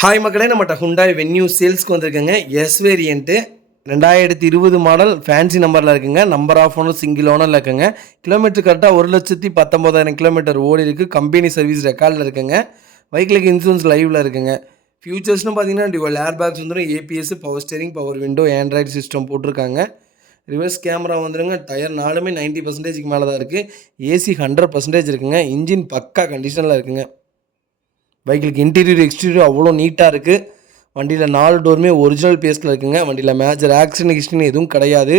Hi மக்களே, நம்மகிட்ட Hyundai venue சேல்ஸ்க்கு வந்திருக்குங்க. எஸ் வேரியண்ட்டு 2020 மாடல் ஃபேன்சி நம்பரில் இருக்குங்க. நம்பர் ஆஃப் ஓனர் சிங்கிள் ஓனரில் இருக்குங்க. கிலோமீட்டர் கரெக்டாக 1,19,000 கிலோமீட்டர் ஓடி இருக்குது. கம்பெனி சர்வீஸ் ரெக்கார்டில் இருக்குங்க. பைக்கிலுக்கு இன்சூரன்ஸ் லைவில் இருக்குங்க. ஃபியூச்சர்ஸ்னு பார்த்தீங்கன்னா டியூவல் ஏர் பேக்ஸ் வந்துடும், ABS, power steering, power window, Android system போட்டிருக்காங்க. ரிவர்ஸ் கேமரா வந்துடுங்க. டயர் 4மே 90% மேலே தான் இருக்குது. ஏசி 100% இருக்குங்க. இன்ஜின் பக்கா கண்டிஷனில் இருக்குங்க. பைக்கிலுக்கு இன்டீரியர் எக்ஸ்டீரியர் அவ்வளோ நீட்டாக இருக்குது. வண்டியில் 4 டோருமே ஒரிஜினல் பேஸில் இருக்குங்க. வண்டியில் மேஜர் ஆக்சிடென்ட் ஹிஸ்ட்ரின்னு எதுவும் கிடையாது.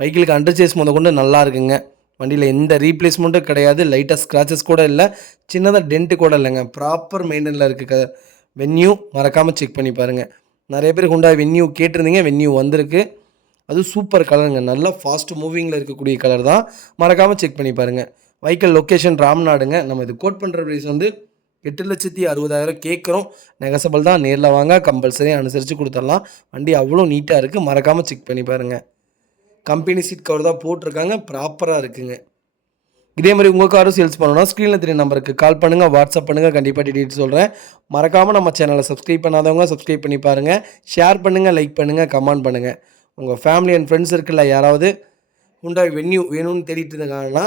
பைக்கிலுக்கு அண்டர் சேஸ் கூட நல்லா இருக்குங்க. வண்டியில் எந்த ரீப்ளேஸ்மெண்ட்டும் கிடையாது. லைட்டாக ஸ்க்ராச்சஸ் கூட இல்லை, சின்னதாக டென்ட்டு கூட இல்லைங்க. ப்ராப்பர் மெயின்டெனில் இருக்குது. வென்யூ மறக்காமல் செக் பண்ணி பாருங்கள். நிறைய பேர் ஹுண்டாய் வென்யூ கேட்டிருந்தீங்க. வென்யூ வந்திருக்கு. அதுவும் சூப்பர் கலருங்க. நல்லா ஃபாஸ்ட் மூவிங்கில் இருக்கக்கூடிய கலர் தான். மறக்காமல் செக் பண்ணி பாருங்கள். வெஹிக்கிள் லொக்கேஷன் ராம்நாடுங்க. நம்ம இது கோட் பண்ணுற ப்ரைஸ் 8,60,000 கேட்குறோம். நெகசபிள் தான். நேரில் வாங்க, கம்பல்சரியாக அனுசரித்து கொடுத்துடலாம். வண்டி அவ்வளோ நீட்டாக இருக்குது. மறக்காமல் செக் பண்ணி பாருங்கள். கம்பெனி சீட் கவர் தான் போட்டிருக்காங்க. ப்ராப்பராக இருக்குங்க. இதே மாதிரி உங்கள் காரும் சேல்ஸ் பண்ணணும்னா ஸ்க்ரீனில் தெரிய நம்பருக்கு கால் பண்ணுங்கள், வாட்ஸ்அப் பண்ணுங்கள். கண்டிப்பாக டீட்டெயில்ஸ் சொல்கிறேன். மறக்காமல் நம்ம சேனலை சப்ஸ்கிரைப் பண்ணாதவங்க சப்ஸ்கிரைப் பண்ணி பாருங்கள். ஷேர் பண்ணுங்கள், லைக் பண்ணுங்கள், கமெண்ட் பண்ணுங்கள். உங்கள் ஃபேமிலி அண்ட் ஃப்ரெண்ட்ஸ் இருக்குல்ல, யாராவது ஹுண்டாய் வென்யூ வேணும்னு தேடிட்டு இருக்காங்கன்னா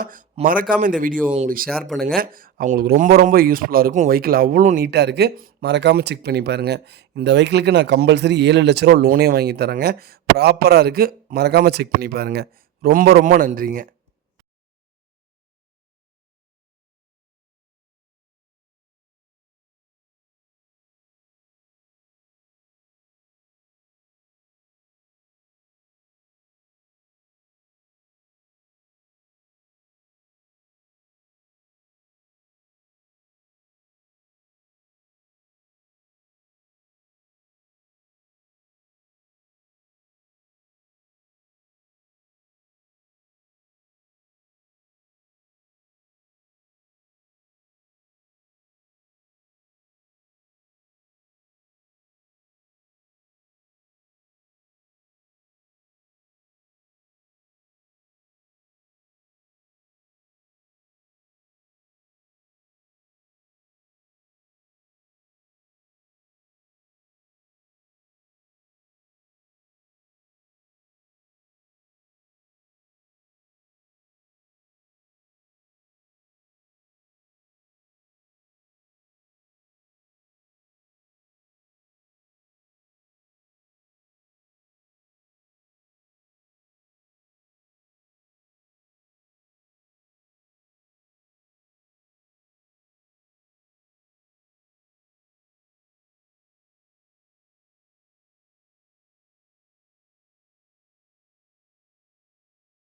மறக்காமல் இந்த வீடியோவை உங்களுக்கு ஷேர் பண்ணுங்கள். அவங்களுக்கு ரொம்ப ரொம்ப யூஸ்ஃபுல்லாக இருக்கும். வெஹிக்கிள் அவ்வளோ நீட்டாக இருக்குது. மறக்காமல் செக் பண்ணி பாருங்கள். இந்த வெஹிக்கிளுக்கு நான் கம்பல்சரி 7 லட்ச ரூபா லோனே வாங்கி தரேங்க. ப்ராப்பராக இருக்குது. மறக்காமல் செக் பண்ணி பாருங்கள். ரொம்ப ரொம்ப நன்றிங்க.